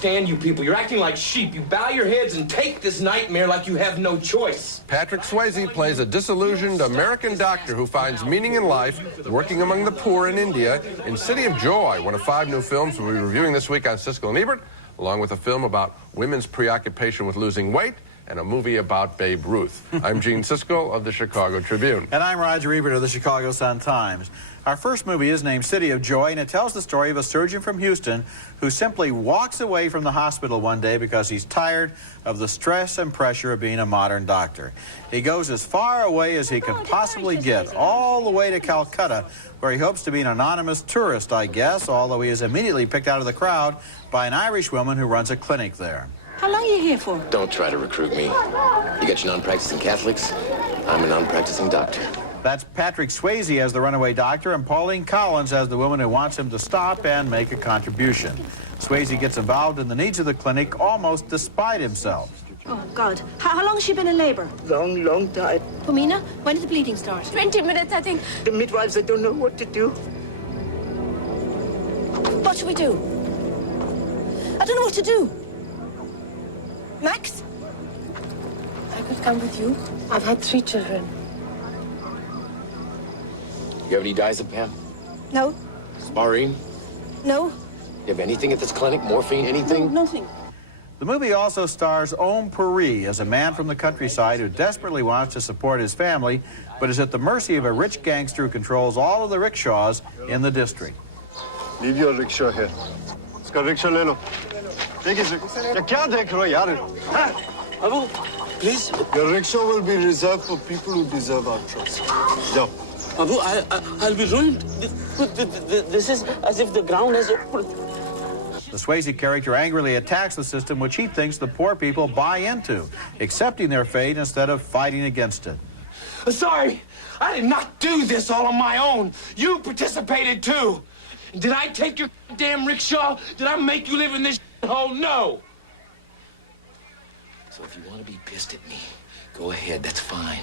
understand you people. You're acting like sheep. You bow your heads and take this nightmare like you have no choice. Patrick Swayze plays a disillusioned American doctor who finds meaning in life working among the poor in India in City of Joy, one of 5 new films we'll be reviewing this week on Siskel and Ebert, along with a film about women's preoccupation with losing weight and a movie about Babe Ruth. I'm Gene Siskel of the Chicago Tribune. And I'm Roger Ebert of the Chicago Sun-Times. Our first movie is named City of Joy, and it tells the story of a surgeon from Houston who simply walks away from the hospital one day because he's tired of the stress and pressure of being a modern doctor. He goes as far away as he can possibly get, all the way to Calcutta, where he hopes to be an anonymous tourist, I guess, although he is immediately picked out of the crowd by an Irish woman who runs a clinic there. How long are you here for? Don't try to recruit me. You got your non-practicing Catholics. I'm a non-practicing doctor. That's Patrick Swayze as the runaway doctor and Pauline Collins as the woman who wants him to stop and make a contribution. Swayze gets involved in the needs of the clinic almost despite himself. Oh, God. How long has she been in labor? Long time. Pomina, when did the bleeding start? 20 minutes, I think. The midwives, I don't know what to do. What should we do? I don't know what to do. Max? I could come with you. I've had 3 children. You have any diazepam? No. Sparine? No. You have anything at this clinic? Morphine? Anything? No, nothing. The movie also stars Om Puri as a man from the countryside who desperately wants to support his family, but is at the mercy of a rich gangster who controls all of the rickshaws in the district. Leave your rickshaw here. Iska rickshaw le lo. Kya dekh rahe ho yaar? Abu, please. Your rickshaw will be reserved for people who deserve our trust. Jao. Abu, I'll be ruined. This is as if the ground has opened. The Swayze character angrily attacks the system which he thinks the poor people buy into, accepting their fate instead of fighting against it. Sorry, I did not do this all on my own. You participated too. Did I take your damn rickshaw? Did I make you live in this hole? No. So if you want to be pissed at me, go ahead, that's fine.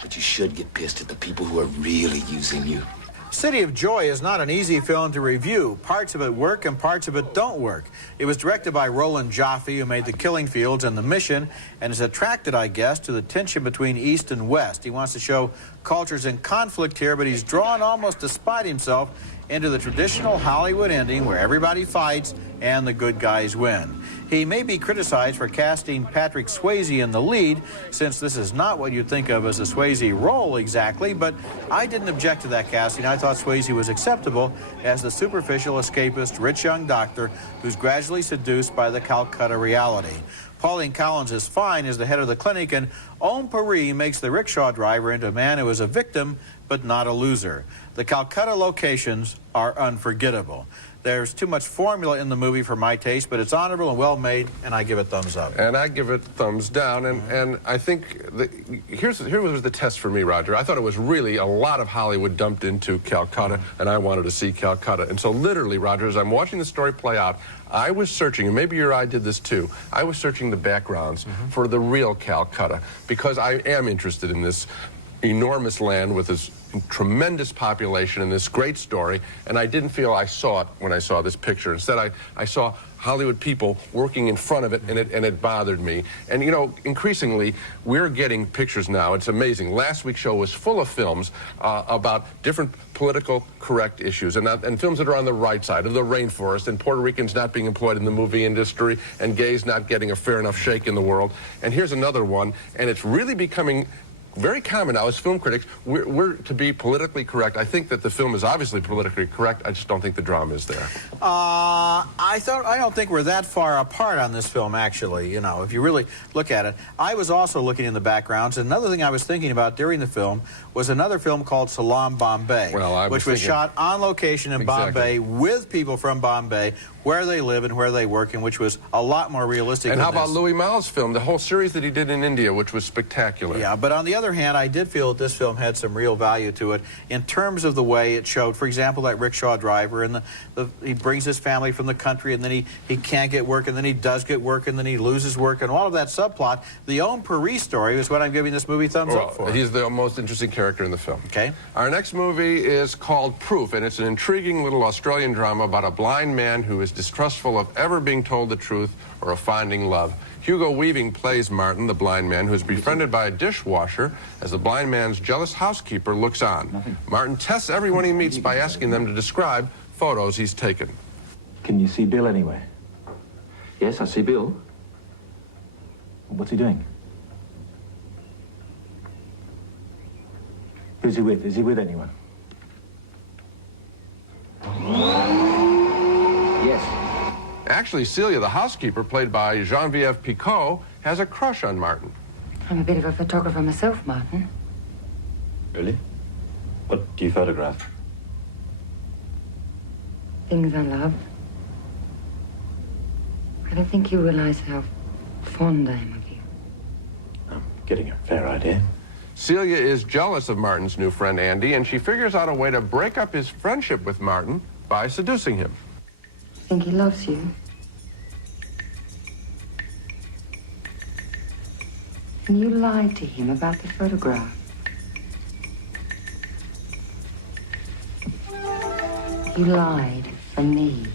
But you should get pissed at the people who are really using you. City of Joy is not an easy film to review. Parts of it work and parts of it don't work. It was directed by Roland Joffe, who made The Killing Fields and The Mission, and is attracted, I guess, to the tension between East and West. He wants to show cultures in conflict here, but he's drawn almost despite himself into the traditional Hollywood ending where everybody fights and the good guys win. He may be criticized for casting Patrick Swayze in the lead, since this is not what you'd think of as a Swayze role exactly, but I didn't object to that casting. I thought Swayze was acceptable as the superficial, escapist, rich young doctor who's gradually seduced by the Calcutta reality. Pauline Collins is fine as the head of the clinic, and Om Puri makes the rickshaw driver into a man who is a victim but not a loser. The Calcutta locations are unforgettable. There's too much formula in the movie for my taste, but it's honorable and well made, and I give it thumbs up. And I give it thumbs down, and I think here was the test for me, Roger. I thought it was really a lot of Hollywood dumped into Calcutta, and I wanted to see Calcutta. And so literally, Roger, as I'm watching the story play out, I was searching, and maybe your eye did this too, I was searching the backgrounds for the real Calcutta, because I am interested in this enormous land with this tremendous population and this great story, and I didn't feel I saw it when I saw this picture. Instead, I saw Hollywood people working in front of it, and it bothered me. And, you know, increasingly, we're getting pictures now. It's amazing. Last week's show was full of films about different political correct issues, and films that are on the right side of the rainforest, and Puerto Ricans not being employed in the movie industry, and gays not getting a fair enough shake in the world. And here's another one, and it's really becoming very common now as film critics. We're to be politically correct. I think that the film is obviously politically correct. I just don't think the drama is there. I don't think we're that far apart on this film, actually. You know, if you really look at it. I was also looking in the backgrounds, and another thing I was thinking about during the film was another film called Salaam Bombay, which was shot on location in Bombay with people from Bombay, where they live and where they work, and which was a lot more realistic. And than how about this. Louis Malle's film, the whole series that he did in India, which was spectacular? Yeah, but on the other hand, I did feel that this film had some real value to it in terms of the way it showed, for example, that rickshaw driver, and he brings his family from the country, and then he can't get work, and then he does get work, and then he loses work, and all of that subplot. The Om Paris story is what I'm giving this movie thumbs up for. He's the most interesting character in the film. Okay. Our next movie is called Proof, and it's an intriguing little Australian drama about a blind man who is distrustful of ever being told the truth or of finding love. Hugo Weaving plays Martin, the blind man, who is befriended by a dishwasher as the blind man's jealous housekeeper looks on. Martin tests everyone he meets by asking them to describe photos he's taken. Can you see Bill anywhere? Yes, I see Bill. What's he doing? Who's he with? Is he with anyone? Yes. Actually, Celia, the housekeeper, played by Geneviève Picot, has a crush on Martin. I'm a bit of a photographer myself, Martin. Really? What do you photograph? Things I love. I don't think you realize how fond I am of you. I'm getting a fair idea. Celia is jealous of Martin's new friend, Andy, and she figures out a way to break up his friendship with Martin by seducing him. Think he loves you? And you lied to him about the photograph. You lied for me.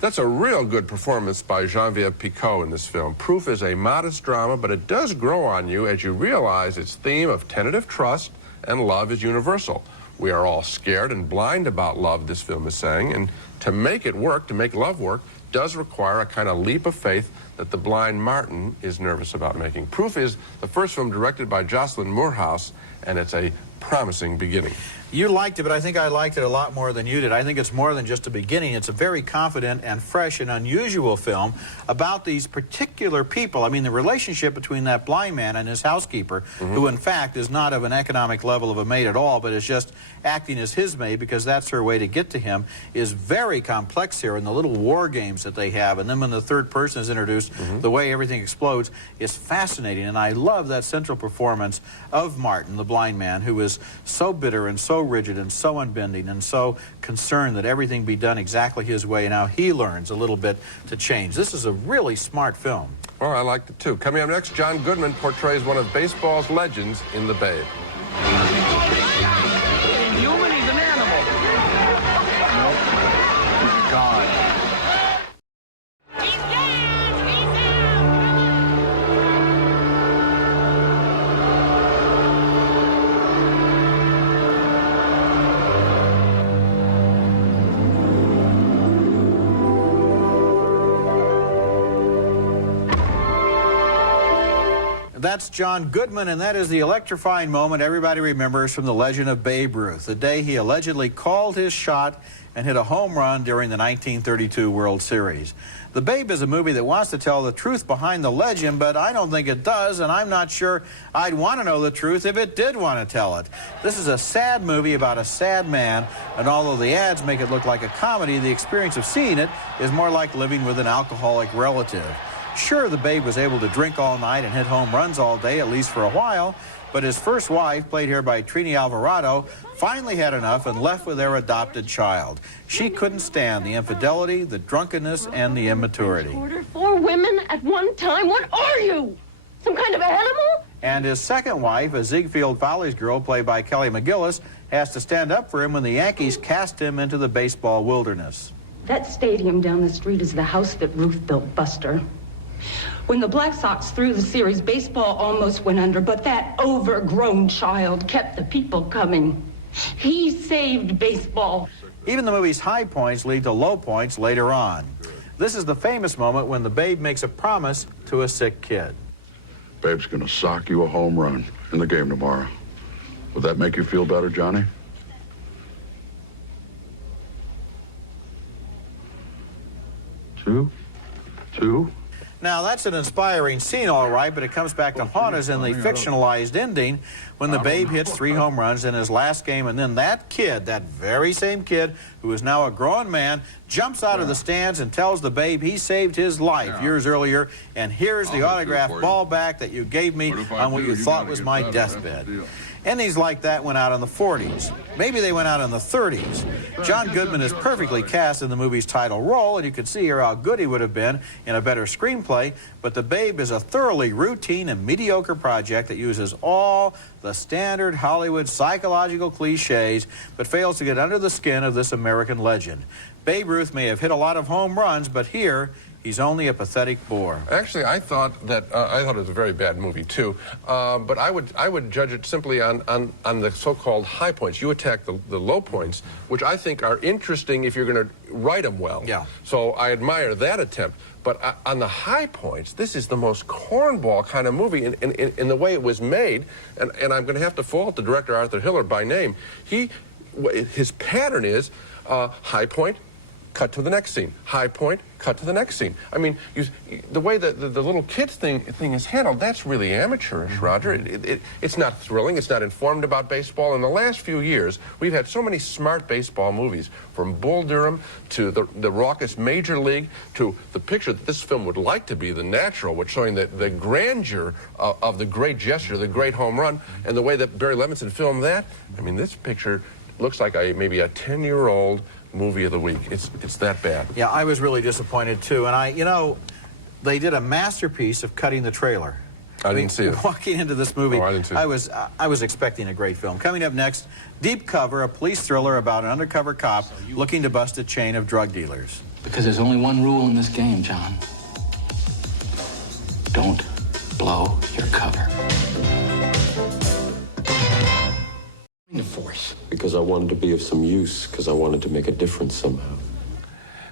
That's a real good performance by Geneviève Picot in this film. Proof is a modest drama, but it does grow on you as you realize its theme of tentative trust and love is universal. We are all scared and blind about love, this film is saying, and to make it work, to make love work, does require a kind of leap of faith that the blind Martin is nervous about making. Proof is the first film directed by Jocelyn Moorhouse, and it's a promising beginning. You liked it, but I think I liked it a lot more than you did. I think it's more than just a beginning. It's a very confident and fresh and unusual film about these particular people. I mean, the relationship between that blind man and his housekeeper, who in fact is not of an economic level of a maid at all, but is just acting as his maid because that's her way to get to him, is very complex here. And the little war games that they have, and then when the third person is introduced, the way everything explodes is fascinating. And I love that central performance of Martin, the blind man, who is so bitter and so rigid and so unbending and so concerned that everything be done exactly his way, and now he learns a little bit to change. This is a really smart film. Oh, I liked it too. Coming up next, John Goodman portrays one of baseball's legends in The Babe. Inhuman, he's an animal. Nope. He's God. That's John Goodman, and that is the electrifying moment everybody remembers from the legend of Babe Ruth, the day he allegedly called his shot and hit a home run during the 1932 World Series. The Babe is a movie that wants to tell the truth behind the legend, but I don't think it does, and I'm not sure I'd want to know the truth if it did want to tell it. This is a sad movie about a sad man, and although the ads make it look like a comedy, the experience of seeing it is more like living with an alcoholic relative. Sure, the Babe was able to drink all night and hit home runs all day, at least for a while, but his first wife, played here by Trini Alvarado, finally had enough and left with their adopted child. She couldn't stand the infidelity, the drunkenness, and the immaturity. Order 4 women at one time? What are you? Some kind of animal? And his second wife, a Ziegfeld Follies girl, played by Kelly McGillis, has to stand up for him when the Yankees cast him into the baseball wilderness. That stadium down the street is the house that Ruth built, Buster. When the Black Sox threw the series, baseball almost went under, but that overgrown child kept the people coming. He saved baseball. Even the movie's high points lead to low points later on. This is the famous moment when the Babe makes a promise to a sick kid. Babe's gonna sock you a home run in the game tomorrow. Would that make you feel better, Johnny? Two. Now, that's an inspiring scene, all right, but it comes back to haunt us in the fictionalized ending when the Babe hits 3 home runs in his last game, and then that kid, that very same kid, who is now a grown man, jumps out of the stands and tells the Babe he saved his life years earlier, and here's the autographed ball back that you gave me on what you thought was my deathbed. Endings like that went out in the 40s. Maybe they went out in the 30s. John Goodman is perfectly cast in the movie's title role, and you can see here how good he would have been in a better screenplay, but The Babe is a thoroughly routine and mediocre project that uses all the standard Hollywood psychological cliches, but fails to get under the skin of this American legend. Babe Ruth may have hit a lot of home runs, but here, he's only a pathetic bore. Actually, I thought it was a very bad movie too. But I would judge it simply on the so-called high points. You attack the low points, which I think are interesting if you're going to write them well. Yeah. So I admire that attempt. But on the high points, this is the most cornball kind of movie in the way it was made. And I'm going to have to fault the director Arthur Hiller by name. His pattern is high point, cut to the next scene. High point, cut to the next scene. I mean, the way that the little kids thing is handled, that's really amateurish, Roger. It's not thrilling. It's not informed about baseball. In the last few years, we've had so many smart baseball movies, from Bull Durham to the raucous Major League to the picture that this film would like to be, the natural, which showing the grandeur of the great gesture, the great home run, and the way that Barry Levinson filmed that. I mean, this picture looks like maybe a 10-year-old movie of the week. It's that bad. Yeah, I was really disappointed too, and you know, they did a masterpiece of cutting the trailer. I didn't see it. Walking into this movie, I didn't see it. I was expecting a great film. Coming up next, Deep Cover, a police thriller about an undercover cop looking to bust a chain of drug dealers. Because there's only one rule in this game, John. Don't blow your cover. The force. Because I wanted to be of some use, because I wanted to make a difference somehow.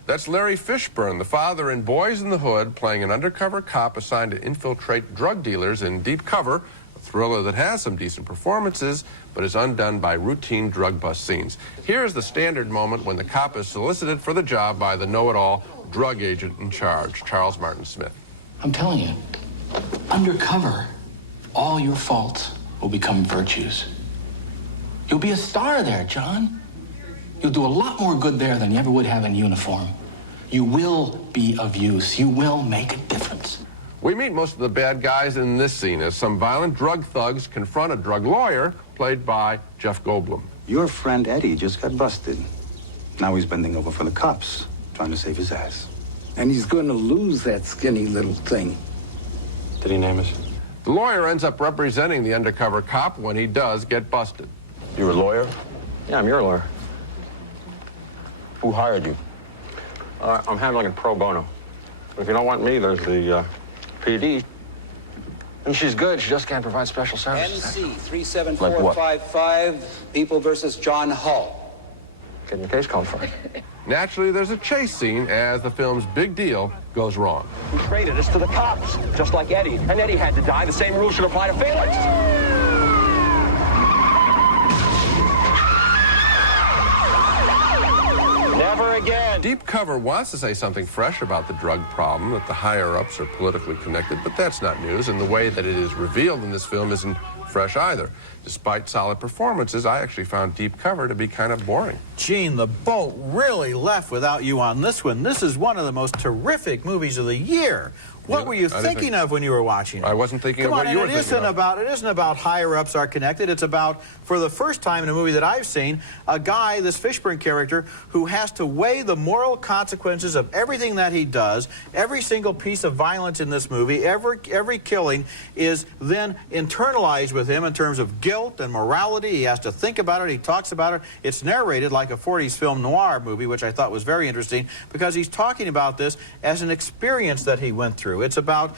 That's Larry Fishburne, the father in Boys in the Hood, playing an undercover cop assigned to infiltrate drug dealers in Deep Cover, a thriller that has some decent performances, but is undone by routine drug bust scenes. Here's the standard moment when the cop is solicited for the job by the know-it-all drug agent in charge, Charles Martin Smith. I'm telling you, undercover, all your faults will become virtues. You'll be a star there, John. You'll do a lot more good there than you ever would have in uniform. You will be of use. You will make a difference. We meet most of the bad guys in this scene as some violent drug thugs confront a drug lawyer played by Jeff Goldblum. Your friend Eddie just got busted. Now he's bending over for the cops, trying to save his ass. And he's going to lose that skinny little thing. Did he name us? The lawyer ends up representing the undercover cop when he does get busted. You're a lawyer? Yeah, I'm your lawyer. Who hired you? I'm handling it pro bono. But if you don't want me, there's the PD. And she's good, she just can't provide special services. NC 37455, People versus John Hull. Getting your case called for. Naturally, there's a chase scene as the film's big deal goes wrong. He traded us to the cops, just like Eddie. And Eddie had to die. The same rule should apply to Felix. Never again. Deep Cover wants to say something fresh about the drug problem, that the higher-ups are politically connected, but that's not news, and the way that it is revealed in this film isn't fresh either. Despite solid performances, I actually found Deep Cover to be kind of boring. Gene, the boat really left without you on this one. This is one of the most terrific movies of the year. What were you thinking of when you were watching it? I wasn't thinking of what you were thinking of. It isn't about higher-ups are connected. It's about, for the first time in a movie that I've seen, a guy, this Fishburne character, who has to weigh the moral consequences of everything that he does. Every single piece of violence in this movie, every killing is then internalized with him in terms of guilt and morality. He has to think about it. He talks about it. It's narrated like a 40s film noir movie, which I thought was very interesting, because he's talking about this as an experience that he went through. It's not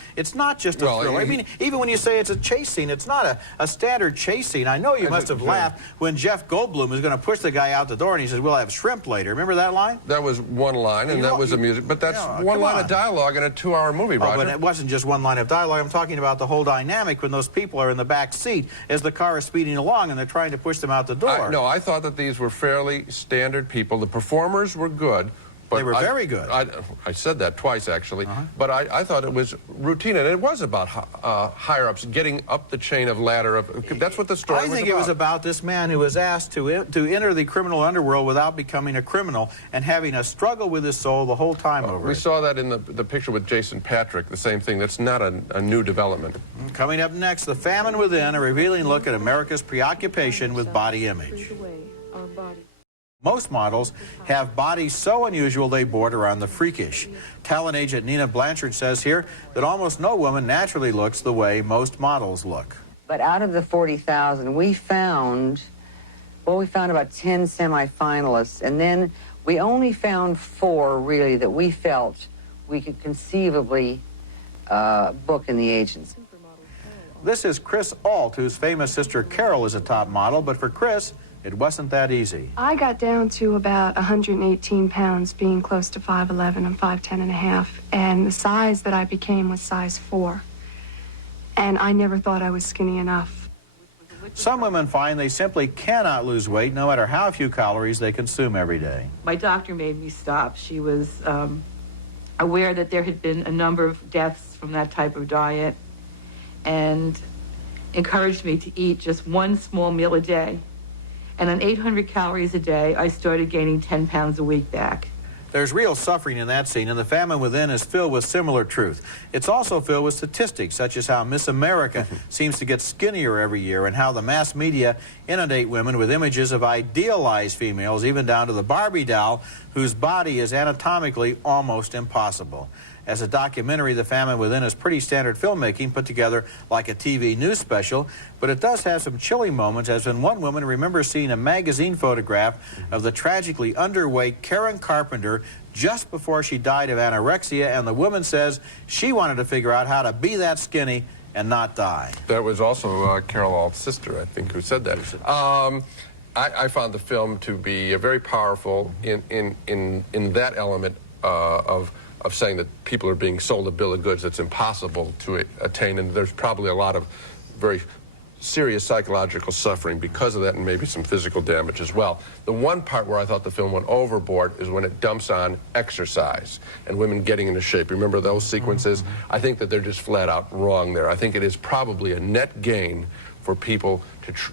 just a thriller. I mean, even when you say it's a chase scene, it's not a standard chase scene. I know you must have laughed when Jeff Goldblum was going to push the guy out the door and he says, "We'll have shrimp later." Remember that line? That was one line, and that was a music, but that's one line of dialogue in a 2-hour movie, Roger. But it wasn't just one line of dialogue. I'm talking about the whole dynamic when those people are in the back seat as the car is speeding along and they're trying to push them out the door. No, I thought that these were fairly standard people. The performers were good, But they were very good. I said that twice, actually. But I thought it was routine, and it was about higher-ups getting up the chain of ladder. That's what the story was about. I think it was about this man who was asked to enter the criminal underworld without becoming a criminal and having a struggle with his soul the whole time over We it. saw that in the picture with Jason Patrick, the same thing. That's not a new development. Coming up next, The Famine Within, a revealing look at America's preoccupation with body image. Most models have bodies so unusual they border on the freakish. Talent agent Nina Blanchard says here that almost no woman naturally looks the way most models look. But out of the 40,000, we found about 10 semifinalists, and then we only found 4 really that we felt we could conceivably book in the agents. This is Chris Ault, whose famous sister Carol is a top model, but for Chris, it wasn't that easy. I got down to about 118 pounds, being close to 5'11". I'm 5'10 and a half. And the size that I became was size 4. And I never thought I was skinny enough. Some women find they simply cannot lose weight no matter how few calories they consume every day. My doctor made me stop. She was aware that there had been a number of deaths from that type of diet and encouraged me to eat just one small meal a day. And on 800 calories a day, I started gaining 10 pounds a week back. There's real suffering in that scene, and The Famine Within is filled with similar truth. It's also filled with statistics, such as how Miss America seems to get skinnier every year, and how the mass media inundate women with images of idealized females, even down to the Barbie doll, whose body is anatomically almost impossible. As a documentary, The Famine Within is pretty standard filmmaking put together like a TV news special, but it does have some chilling moments, as when one woman remembers seeing a magazine photograph of the tragically underweight Karen Carpenter just before she died of anorexia, and the woman says she wanted to figure out how to be that skinny and not die. That was also Carol Alt's sister, I think, who said that. I found the film to be very powerful in that element of saying that people are being sold a bill of goods that's impossible to attain, and there's probably a lot of very serious psychological suffering because of that, and maybe some physical damage as well. The one part where I thought the film went overboard is when it dumps on exercise and women getting into shape. Remember those sequences? I think that they're just flat out wrong there. I think it is probably a net gain for people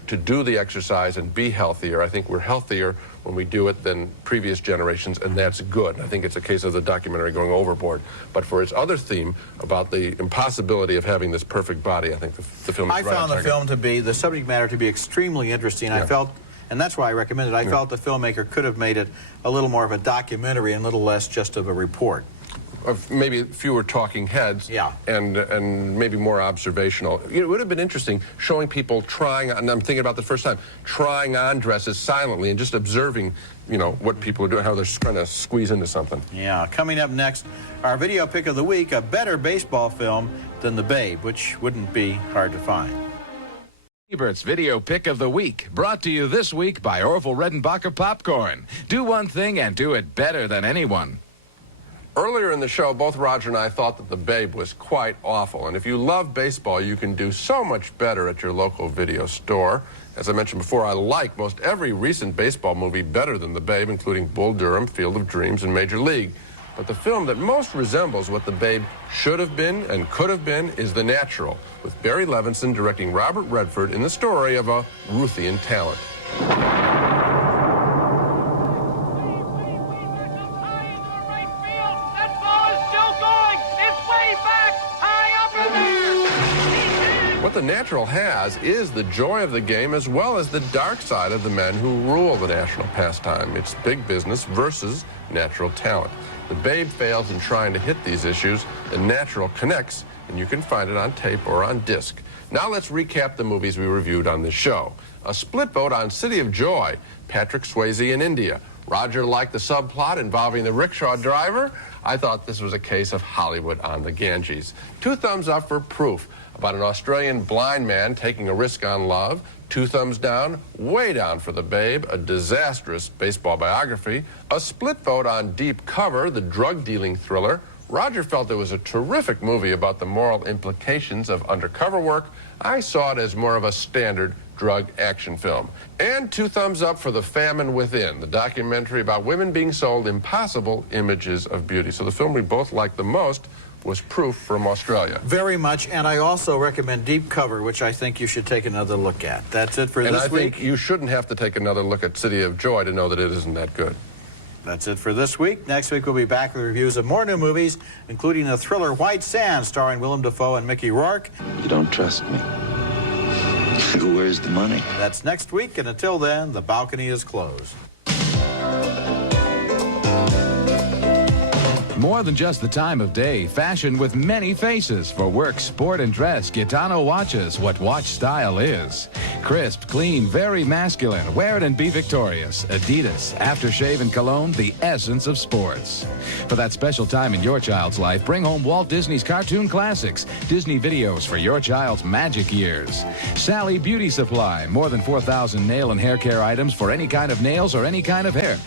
to do the exercise and be healthier. I think we're healthier when we do it than previous generations, and that's good. I think it's a case of the documentary going overboard. But for its other theme about the impossibility of having this perfect body, I think the film is right on target. I found the film to be, the subject matter to be extremely interesting. Yeah. I felt, and that's why I recommend it, I felt the filmmaker could have made it a little more of a documentary and a little less just of a report. Of maybe fewer talking heads, and maybe more observational. It would have been interesting showing people trying, and I'm thinking about the first time, trying on dresses silently and just observing, you know, what people are doing, how they're trying to squeeze into something. Yeah, coming up next, our video pick of the week, a better baseball film than The Babe, which wouldn't be hard to find. Ebert's video pick of the week, brought to you this week by Orville Redenbacher Popcorn. Do one thing and do it better than anyone. Earlier in the show, both Roger and I thought that The Babe was quite awful. And if you love baseball, you can do so much better at your local video store. As I mentioned before, I like most every recent baseball movie better than The Babe, including Bull Durham, Field of Dreams, and Major League. But the film that most resembles what The Babe should have been and could have been is The Natural, with Barry Levinson directing Robert Redford in the story of a Ruthian talent. What The Natural has is the joy of the game as well as the dark side of the men who rule the national pastime. It's big business versus natural talent. The Babe fails in trying to hit these issues. The Natural connects, and you can find it on tape or on disc. Now let's recap the movies we reviewed on this show. A split vote on City of Joy, Patrick Swayze in India. Roger liked the subplot involving the rickshaw driver. I thought this was a case of Hollywood on the Ganges. 2 thumbs up for Proof, about an Australian blind man taking a risk on love. 2 thumbs down, way down for The Babe, a disastrous baseball biography. A split vote on Deep Cover, the drug-dealing thriller. Roger felt it was a terrific movie about the moral implications of undercover work. I saw it as more of a standard drug action film. And 2 thumbs up for The Famine Within, the documentary about women being sold impossible images of beauty. So the film we both liked the most was Proof from Australia. Very much, and I also recommend Deep Cover, which I think you should take another look at. That's it for this week. And I think you shouldn't have to take another look at City of Joy to know that it isn't that good. That's it for this week. Next week we'll be back with reviews of more new movies, including the thriller White Sands, starring Willem Dafoe and Mickey Rourke. You don't trust me. Where's the money? That's next week, and until then, the balcony is closed. More than just the time of day, fashion with many faces. For work, sport, and dress, Gitano watches what watch style is. Crisp, clean, very masculine. Wear it and be victorious. Adidas, aftershave and cologne, the essence of sports. For that special time in your child's life, bring home Walt Disney's cartoon classics, Disney videos for your child's magic years. Sally Beauty Supply, more than 4,000 nail and hair care items for any kind of nails or any kind of hair.